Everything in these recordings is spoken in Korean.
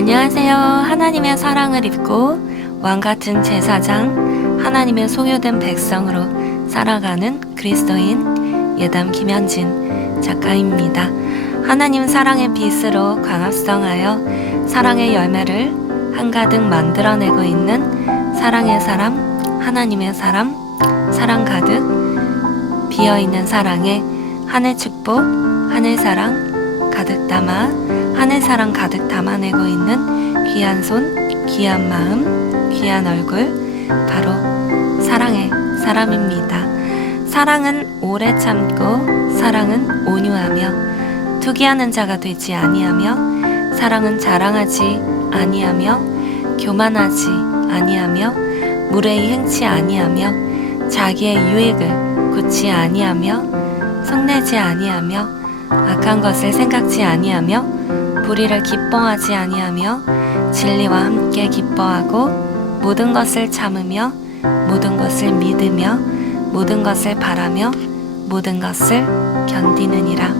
안녕하세요. 하나님의 사랑을 입고 왕같은 제사장, 하나님의 소유된 백성으로 살아가는 그리스도인 예담 김현진 작가입니다. 하나님 사랑의 빛으로 광합성하여 사랑의 열매를 한가득 만들어내고 있는 사랑의 사람, 하나님의 사람, 사랑 가득 비어있는 사랑에 하늘 축복, 하늘 사랑 가득 담아 하늘 사랑 가득 담아내고 있는 귀한 손, 귀한 마음, 귀한 얼굴, 바로 사랑의 사람입니다. 사랑은 오래 참고, 사랑은 온유하며, 투기하는 자가 되지 아니하며, 사랑은 자랑하지 아니하며, 교만하지 아니하며, 무례히 행치 아니하며, 자기의 유익을 굳지 아니하며, 성내지 아니하며, 악한 것을 생각지 아니하며, 불의를 기뻐하지 아니하며 진리와 함께 기뻐하고 모든 것을 참으며 모든 것을 믿으며 모든 것을 바라며 모든 것을 견디느니라.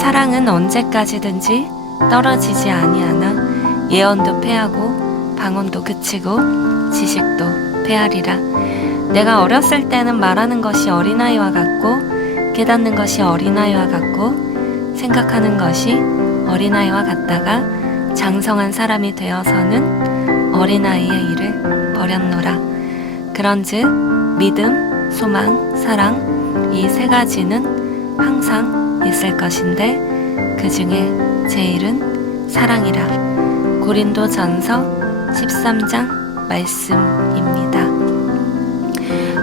사랑은 언제까지든지 떨어지지 아니하나 예언도 패하고 방언도 그치고 지식도 패하리라. 내가 어렸을 때는 말하는 것이 어린아이와 같고 깨닫는 것이 어린아이와 같고 생각하는 것이 어린아이와 같다가 장성한 사람이 되어서는 어린아이의 일을 버렸노라. 그런즉 믿음, 소망, 사랑 이 세 가지는 항상 있을 것인데 그 중에 제일은 사랑이라. 고린도전서 13장 말씀입니다.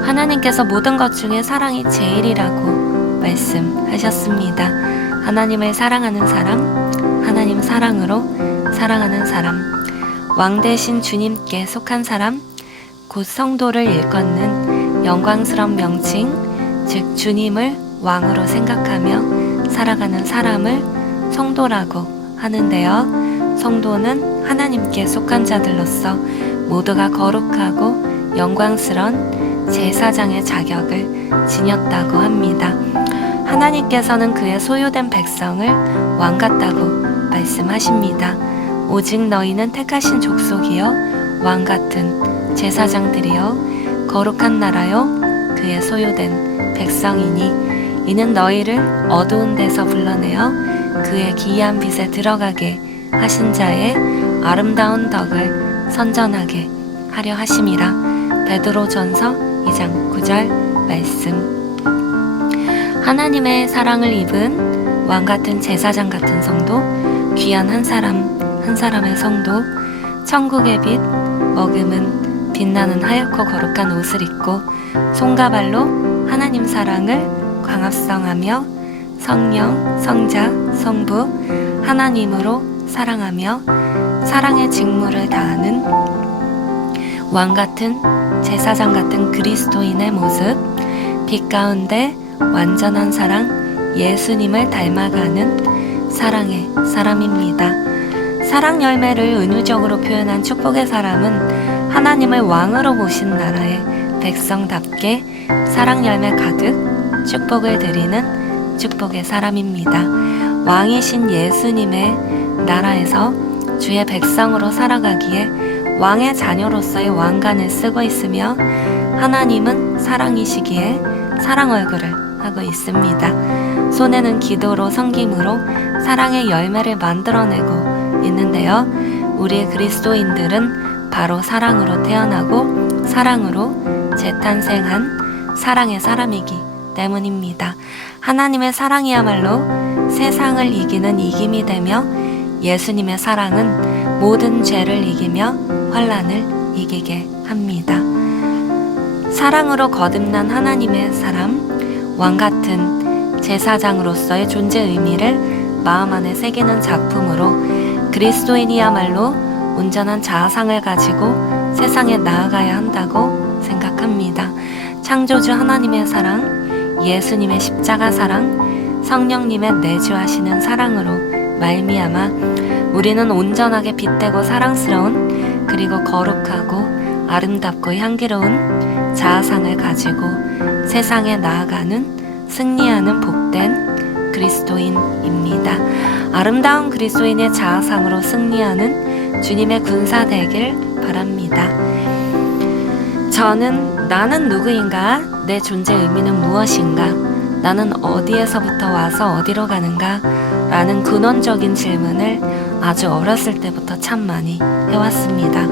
하나님께서 모든 것 중에 사랑이 제일이라고 말씀하셨습니다. 하나님을 사랑하는 사람, 하나님 사랑으로 사랑하는 사람, 왕 대신 주님께 속한 사람, 곧 성도를 일컫는 영광스러운 명칭, 즉 주님을 왕으로 생각하며 살아가는 사람을 성도라고 하는데요. 성도는 하나님께 속한 자들로서 모두가 거룩하고 영광스러운 제사장의 자격을 지녔다고 합니다. 하나님께서는 그의 소유된 백성을 왕 같다고 말씀하십니다. 오직 너희는 택하신 족속이요 왕 같은 제사장들이요 거룩한 나라요 그의 소유된 백성이니 이는 너희를 어두운 데서 불러내어 그의 기이한 빛에 들어가게 하신 자의 아름다운 덕을 선전하게 하려 하심이라. 베드로전서 2장 9절 말씀. 하나님의 사랑을 입은 왕같은 제사장 같은 성도, 귀한 한 사람 한 사람의 성도, 천국의 빛 머금은 빛나는 하얗고 거룩한 옷을 입고 손과 발로 하나님 사랑을 광합성하며 성령, 성자, 성부 하나님으로 사랑하며 사랑의 직무를 다하는 왕같은 제사장 같은 그리스도인의 모습, 빛 가운데 완전한 사랑, 예수님을 닮아가는 사랑의 사람입니다. 사랑 열매를 은유적으로 표현한 축복의 사람은 하나님을 왕으로 모신 나라의 백성답게 사랑 열매 가득 축복을 드리는 축복의 사람입니다. 왕이신 예수님의 나라에서 주의 백성으로 살아가기에 왕의 자녀로서의 왕관을 쓰고 있으며 하나님은 사랑이시기에 사랑 얼굴을 하고 있습니다. 손에는 기도로 섬김으로 사랑의 열매를 만들어내고 있는데요. 우리 그리스도인들은 바로 사랑으로 태어나고 사랑으로 재탄생한 사랑의 사람이기 때문입니다. 하나님의 사랑이야말로 세상을 이기는 이김이 되며 예수님의 사랑은 모든 죄를 이기며 환난을 이기게 합니다. 사랑으로 거듭난 하나님의 사람, 왕같은 제사장으로서의 존재 의미를 마음 안에 새기는 작품으로 그리스도인이야말로 온전한 자아상을 가지고 세상에 나아가야 한다고 생각합니다. 창조주 하나님의 사랑, 예수님의 십자가 사랑, 성령님의 내주하시는 사랑으로 말미암아 우리는 온전하게 빛되고 사랑스러운 그리고 거룩하고 아름답고 향기로운 자아상을 가지고 세상에 나아가는 승리하는 복된 그리스도인입니다. 아름다운 그리스도인의 자아상으로 승리하는 주님의 군사 되길 바랍니다. 나는 누구인가? 내 존재 의미는 무엇인가? 나는 어디에서부터 와서 어디로 가는가? 라는 근원적인 질문을 아주 어렸을 때부터 참 많이 해왔습니다.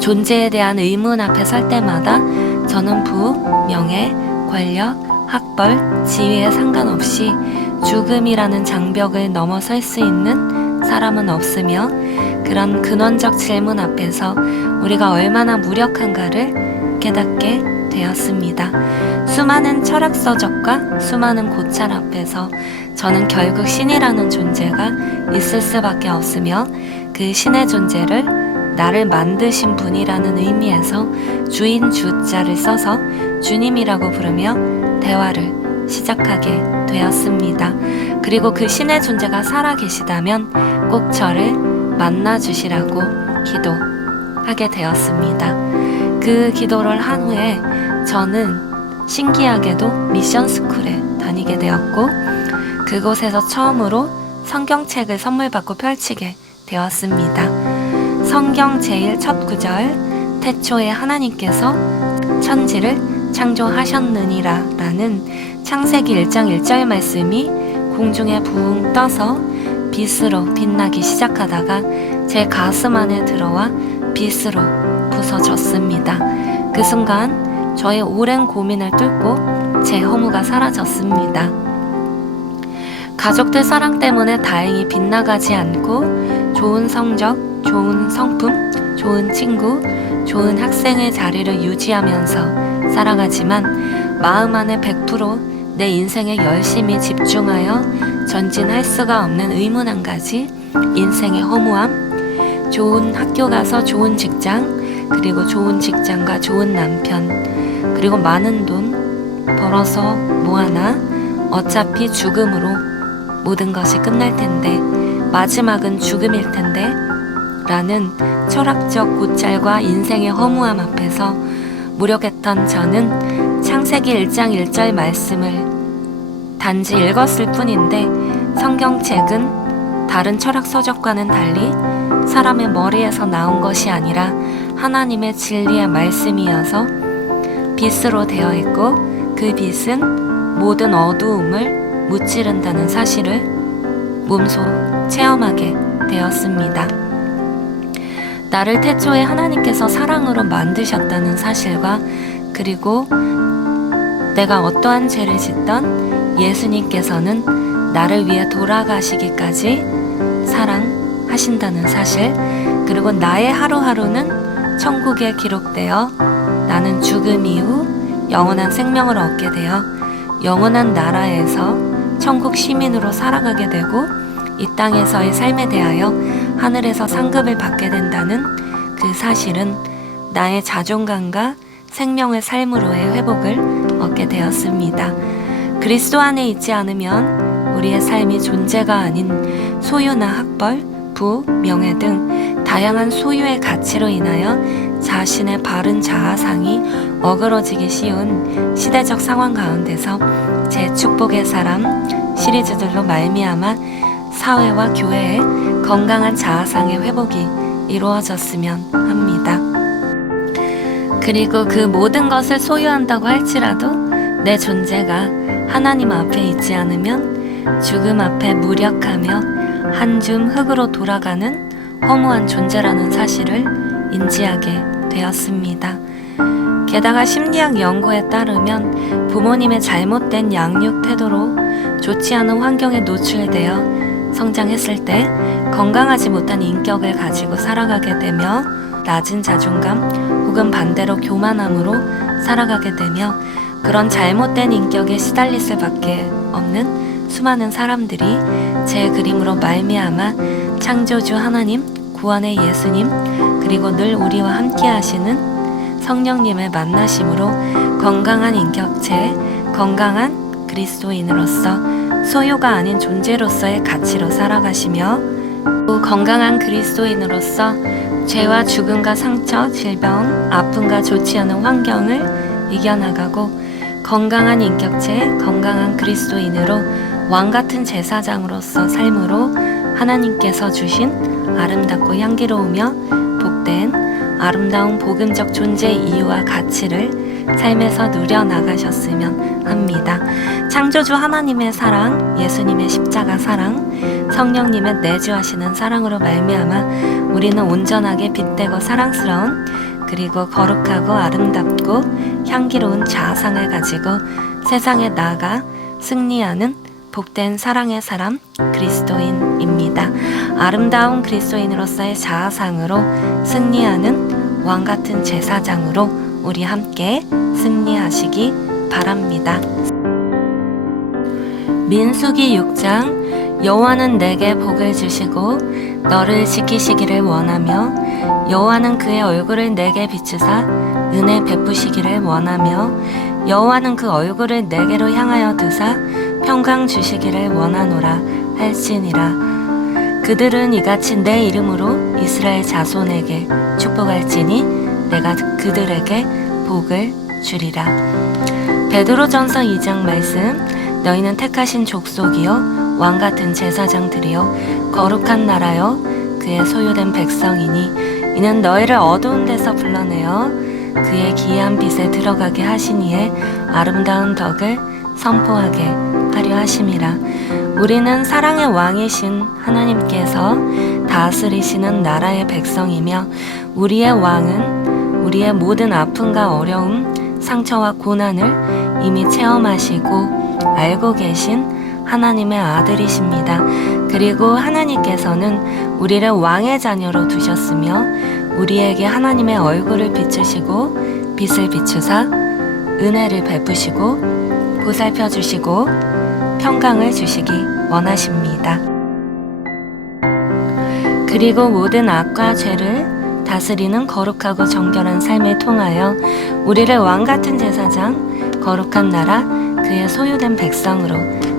존재에 대한 의문 앞에 설 때마다 저는 부, 명예, 권력, 학벌, 지위에 상관없이 죽음이라는 장벽을 넘어설 수 있는 사람은 없으며 그런 근원적 질문 앞에서 우리가 얼마나 무력한가를 깨닫게 되었습니다. 수많은 철학서적과 수많은 고찰 앞에서 저는 결국 신이라는 존재가 있을 수밖에 없으며 그 신의 존재를 나를 만드신 분이라는 의미에서 주인 주자를 써서 주님이라고 부르며 대화를 시작하게 되었습니다. 그리고 그 신의 존재가 살아계시다면 꼭 저를 만나주시라고 기도하게 되었습니다. 그 기도를 한 후에 저는 신기하게도 미션 스쿨에 다니게 되었고 그곳에서 처음으로 성경책을 선물 받고 펼치게 되었습니다. 성경 제일 첫 구절 태초에 하나님께서 천지를 창조하셨느니라 라는 창세기 1장 1절 말씀이 공중에 붕 떠서 빛으로 빛나기 시작하다가 제 가슴 안에 들어와 빛으로 부서졌습니다. 그 순간 저의 오랜 고민을 뚫고 제 허무가 사라졌습니다. 가족들 사랑 때문에 다행히 빗나가지 않고 좋은 성적, 좋은 성품, 좋은 친구, 좋은 학생의 자리를 유지하면서 살아가지만 마음 안에 100% 내 인생에 열심히 집중하여 전진할 수가 없는 의문 한 가지, 인생의 허무함, 좋은 학교 가서 좋은 직장, 그리고 좋은 직장과 좋은 남편, 그리고 많은 돈 벌어서 뭐하나 어차피 죽음으로 모든 것이 끝날 텐데 마지막은 죽음일 텐데 라는 철학적 고찰과 인생의 허무함 앞에서 무력했던 저는 창세기 1장 1절 말씀을 단지 읽었을 뿐인데 성경책은 다른 철학 서적과는 달리 사람의 머리에서 나온 것이 아니라 하나님의 진리의 말씀이어서 빛으로 되어 있고 그 빛은 모든 어두움을 무찌른다는 사실을 몸소 체험하게 되었습니다. 나를 태초에 하나님께서 사랑으로 만드셨다는 사실과 그리고 내가 어떠한 죄를 짓던 예수님께서는 나를 위해 돌아가시기까지 사랑하신다는 사실, 그리고 나의 하루하루는 천국에 기록되어 나는 죽음 이후 영원한 생명을 얻게 되어 영원한 나라에서 천국 시민으로 살아가게 되고 이 땅에서의 삶에 대하여 하늘에서 상급을 받게 된다는 그 사실은 나의 자존감과 생명의 삶으로의 회복을 얻게 되었습니다. 그리스도 안에 있지 않으면 우리의 삶이 존재가 아닌 소유나 학벌, 부, 명예 등 다양한 소유의 가치로 인하여 자신의 바른 자아상이 어그러지기 쉬운 시대적 상황 가운데서 제 축복의 사람 시리즈들로 말미암아 사회와 교회의 건강한 자아상의 회복이 이루어졌으면 합니다. 그리고 그 모든 것을 소유한다고 할지라도 내 존재가 하나님 앞에 있지 않으면 죽음 앞에 무력하며 한 줌 흙으로 돌아가는 허무한 존재라는 사실을 인지하게 되었습니다. 게다가 심리학 연구에 따르면 부모님의 잘못된 양육 태도로 좋지 않은 환경에 노출되어 성장했을 때 건강하지 못한 인격을 가지고 살아가게 되며 낮은 자존감 혹은 반대로 교만함으로 살아가게 되며 그런 잘못된 인격에 시달릴 수밖에 없는 수많은 사람들이 제 그림으로 말미암아 창조주 하나님, 구원의 예수님, 그리고 늘 우리와 함께 하시는 성령님을 만나심으로 건강한 인격체, 건강한 그리스도인으로서 소유가 아닌 존재로서의 가치로 살아가시며 또 건강한 그리스도인으로서 죄와 죽음과 상처, 질병, 아픔과 좋지 않은 환경을 이겨나가고 건강한 인격체, 건강한 그리스도인으로 왕같은 제사장으로서 삶으로 하나님께서 주신 아름답고 향기로우며 복된 아름다운 복음적 존재 이유와 가치를 삶에서 누려나가셨으면 합니다. 창조주 하나님의 사랑, 예수님의 십자가 사랑, 성령님의 내주하시는 사랑으로 말미암아 우리는 온전하게 빛되고 사랑스러운 그리고 거룩하고 아름답고 향기로운 자아상을 가지고 세상에 나아가 승리하는 복된 사랑의 사람 그리스도인입니다. 아름다운 그리스도인으로서의 자아상으로 승리하는 왕같은 제사장으로 우리 함께 승리하시기 바랍니다. 민수기 6장 여호와는 내게 복을 주시고 너를 지키시기를 원하며 여호와는 그의 얼굴을 내게 비추사 은혜 베푸시기를 원하며 여호와는 그 얼굴을 내게로 향하여 두사 평강 주시기를 원하노라 할지니라. 그들은 이같이 내 이름으로 이스라엘 자손에게 축복할지니 내가 그들에게 복을 주리라. 베드로전서 2장 말씀. 너희는 택하신 족속이요 왕같은 제사장들이요 거룩한 나라요 그의 소유된 백성이니 이는 너희를 어두운 데서 불러내어 그의 기이한 빛에 들어가게 하시니에 아름다운 덕을 선포하게 하려 하심이라. 우리는 사랑의 왕이신 하나님께서 다스리시는 나라의 백성이며 우리의 왕은 우리의 모든 아픔과 어려움, 상처와 고난을 이미 체험하시고 알고 계신 하나님의 아들이십니다. 그리고 하나님께서는 우리를 왕의 자녀로 두셨으며 우리에게 하나님의 얼굴을 비추시고 빛을 비추사 은혜를 베푸시고 보살펴 주시고 평강을 주시기 원하십니다. 그리고 모든 악과 죄를 다스리는 거룩하고 정결한 삶을 통하여 우리를 왕같은 제사장, 거룩한 나라, 그의 소유된 백성으로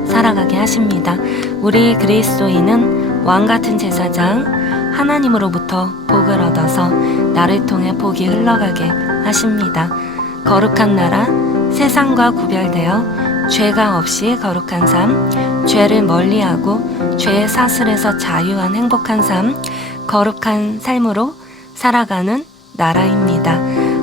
살아가게 하십니다. 우리 그리스도인은 왕같은 제사장, 하나님으로부터 복을 얻어서 나를 통해 복이 흘러가게 하십니다. 거룩한 나라, 세상과 구별되어 죄가 없이 거룩한 삶, 죄를 멀리하고 죄의 사슬에서 자유한 행복한 삶, 거룩한 삶으로 살아가는 나라입니다.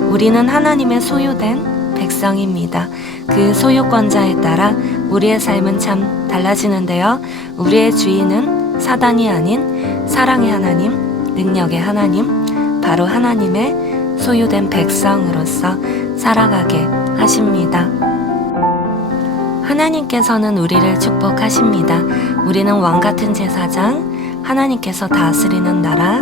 우리는 하나님의 소유된 백성입니다. 그 소유권자에 따라 우리의 삶은 참 달라지는데요. 우리의 주인은 사단이 아닌 사랑의 하나님, 능력의 하나님, 바로 하나님의 소유된 백성으로서 살아가게 하십니다. 하나님께서는 우리를 축복하십니다. 우리는 왕같은 제사장, 하나님께서 다스리는 나라,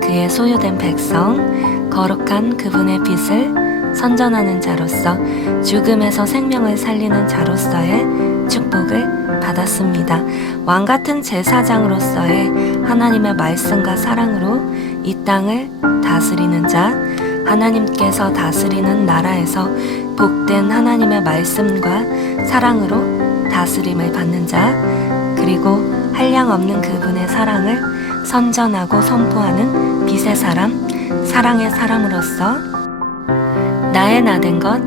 그의 소유된 백성, 거룩한 그분의 빛을 선전하는 자로서 죽음에서 생명을 살리는 자로서의 축복을 받았습니다. 왕같은 제사장으로서의 하나님의 말씀과 사랑으로 이 땅을 다스리는 자, 하나님께서 다스리는 나라에서 복된 하나님의 말씀과 사랑으로 다스림을 받는 자, 그리고 한량없는 그분의 사랑을 선전하고 선포하는 빛의 사람, 사랑의 사람으로서 나의 나된 것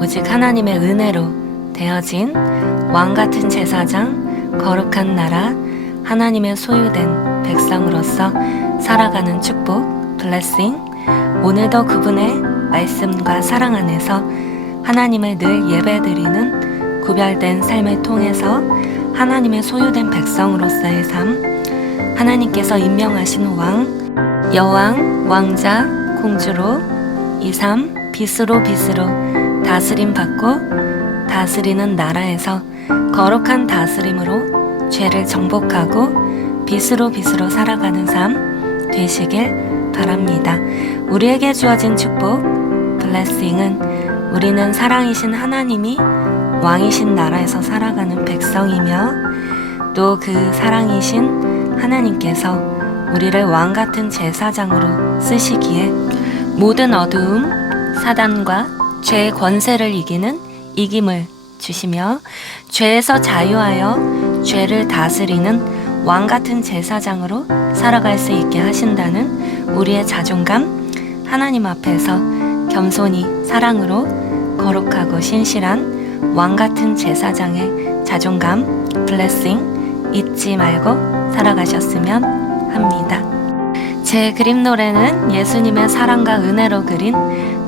오직 하나님의 은혜로 되어진 왕같은 제사장, 거룩한 나라, 하나님의 소유된 백성으로서 살아가는 축복, 블레싱. 오늘도 그분의 말씀과 사랑 안에서 하나님을 늘 예배드리는 구별된 삶을 통해서 하나님의 소유된 백성으로서의 삶, 하나님께서 임명하신 왕, 여왕, 왕자, 공주로 이 삶 빛으로 다스림 받고 다스리는 나라에서 거룩한 다스림으로 죄를 정복하고 빛으로 살아가는 삶 되시길 바랍니다. 우리에게 주어진 축복, 블레싱은 우리는 사랑이신 하나님이 왕이신 나라에서 살아가는 백성이며 또 그 사랑이신 하나님께서 우리를 왕같은 제사장으로 쓰시기에 모든 어두움, 사단과 죄의 권세를 이기는 이김을 주시며 죄에서 자유하여 죄를 다스리는 왕같은 제사장으로 살아갈 수 있게 하신다는 우리의 자존감, 하나님 앞에서 겸손히 사랑으로 거룩하고 신실한 왕 같은 제사장의 자존감, 블레싱 잊지 말고 살아가셨으면 합니다. 제 그림 노래는 예수님의 사랑과 은혜로 그린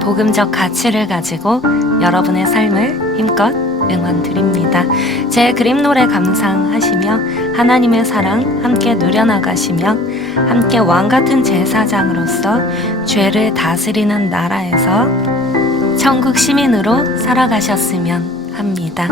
복음적 가치를 가지고 여러분의 삶을 힘껏 응원드립니다. 제 그림 노래 감상하시며 하나님의 사랑 함께 누려나가시며 함께 왕같은 제사장으로서 죄를 다스리는 나라에서 천국 시민으로 살아가셨으면 합니다.